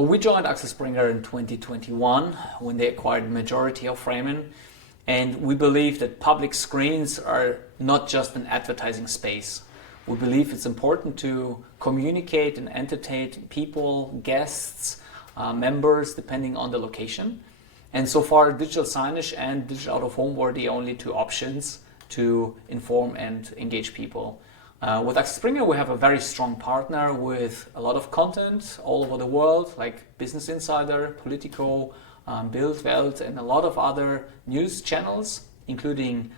So we joined Axel Springer in 2021 when they acquired the majority of Framen, and we believe that public screens are not just an advertising space. We believe it's important to communicate and entertain people, guests, members, depending on the location. And so far, digital signage and digital out-of-home were the only two options to inform and engage people. With Axel Springer, we have a very strong partner with a lot of content all over the world, like Business Insider, Politico, Bild, Welt, and a lot of other news channels, including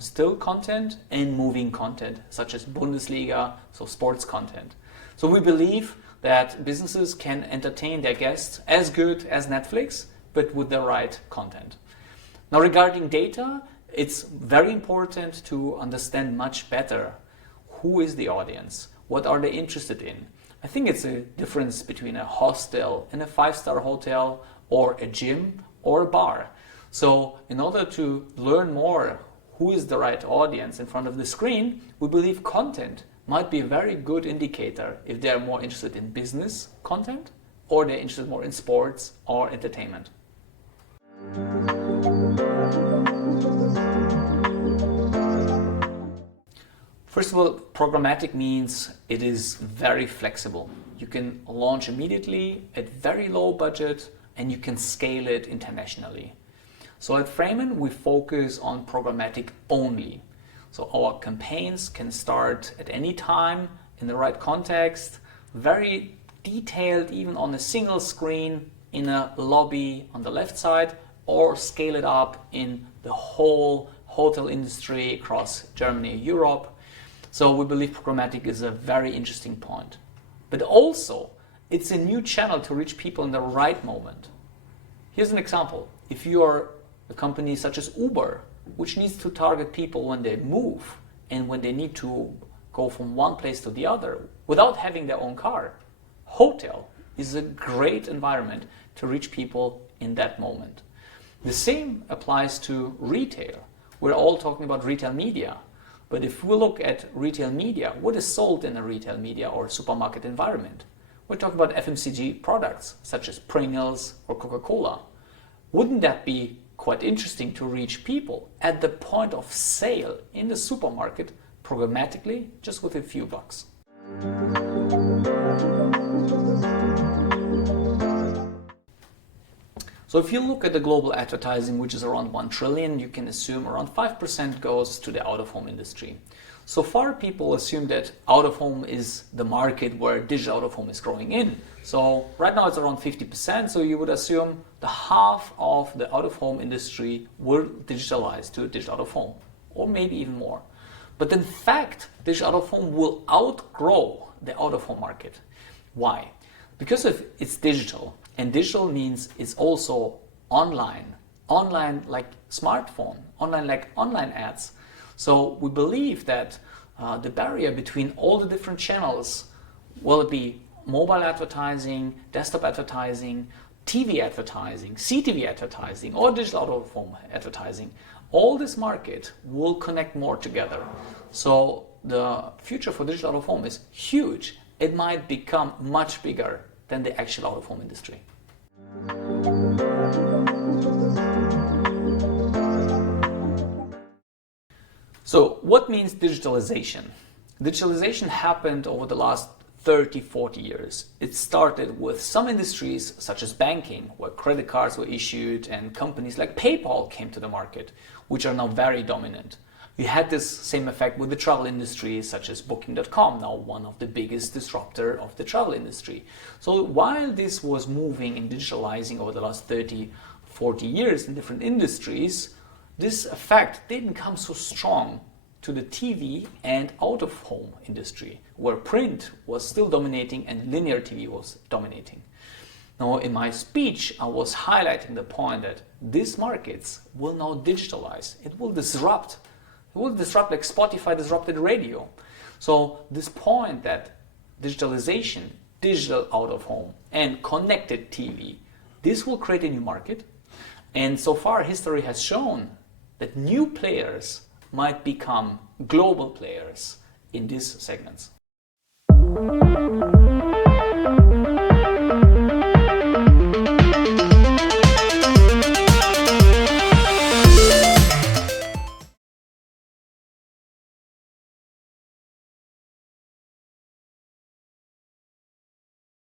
still content and moving content, such as Bundesliga, so sports content. So we believe that businesses can entertain their guests as good as Netflix, but with the right content. Now, regarding data, it's very important to understand much better who is the audience, what are they interested in. I think it's a difference between a hostel and a five-star hotel, or a gym or a bar. So in order to learn more who is the right audience in front of the screen, we believe content might be a very good indicator if they're more interested in business content or they're interested more in sports or entertainment. First of all, programmatic means it is very flexible. You can launch immediately at very low budget and you can scale it internationally. So at Framen, we focus on programmatic only. So our campaigns can start at any time in the right context, very detailed, even on a single screen in a lobby on the left side, or scale it up in the whole hotel industry across Germany, Europe. So we believe programmatic is a very interesting point. But also, it's a new channel to reach people in the right moment. Here's an example. If you are a company such as Uber, which needs to target people when they move and when they need to go from one place to the other without having their own car, hotel is a great environment to reach people in that moment. The same applies to retail. We're all talking about retail media. But if we look at retail media, what is sold in a retail media or supermarket environment? We're talking about FMCG products such as Pringles or Coca-Cola. Wouldn't that be quite interesting to reach people at the point of sale in the supermarket programmatically, just with a few bucks? So if you look at the global advertising, which is around 1 trillion, you can assume around 5% goes to the out-of-home industry. So far, people assume that out-of-home is the market where digital out-of-home is growing in. So right now it's around 50%, so you would assume the half of the out-of-home industry will digitalize to digital out-of-home, or maybe even more. But in fact, digital out-of-home will outgrow the out-of-home market. Why? Because it's digital. And digital means it's also online. Online like smartphone, online like online ads. So we believe that the barrier between all the different channels, will it be mobile advertising, desktop advertising, TV advertising, CTV advertising, or digital out-of-home advertising, all this market will connect more together. So the future for digital out-of-home is huge. It might become much bigger than the actual out-of-home industry. So what means digitalization? Digitalization happened over the last 30, 40 years. It started with some industries such as banking, where credit cards were issued and companies like PayPal came to the market, which are now very dominant. We had this same effect with the travel industry, such as Booking.com, now one of the biggest disruptor of the travel industry. So while this was moving and digitalizing over the last 30, 40 years in different industries, this effect didn't come so strong to the TV and out-of-home industry, where print was still dominating and linear TV was dominating. Now, in my speech, I was highlighting the point that these markets will now digitalize. It will disrupt. It will disrupt like Spotify disrupted radio. So this point that digitalization, digital out-of-home, and connected TV, this will create a new market. And so far, history has shown that new players might become global players in these segments.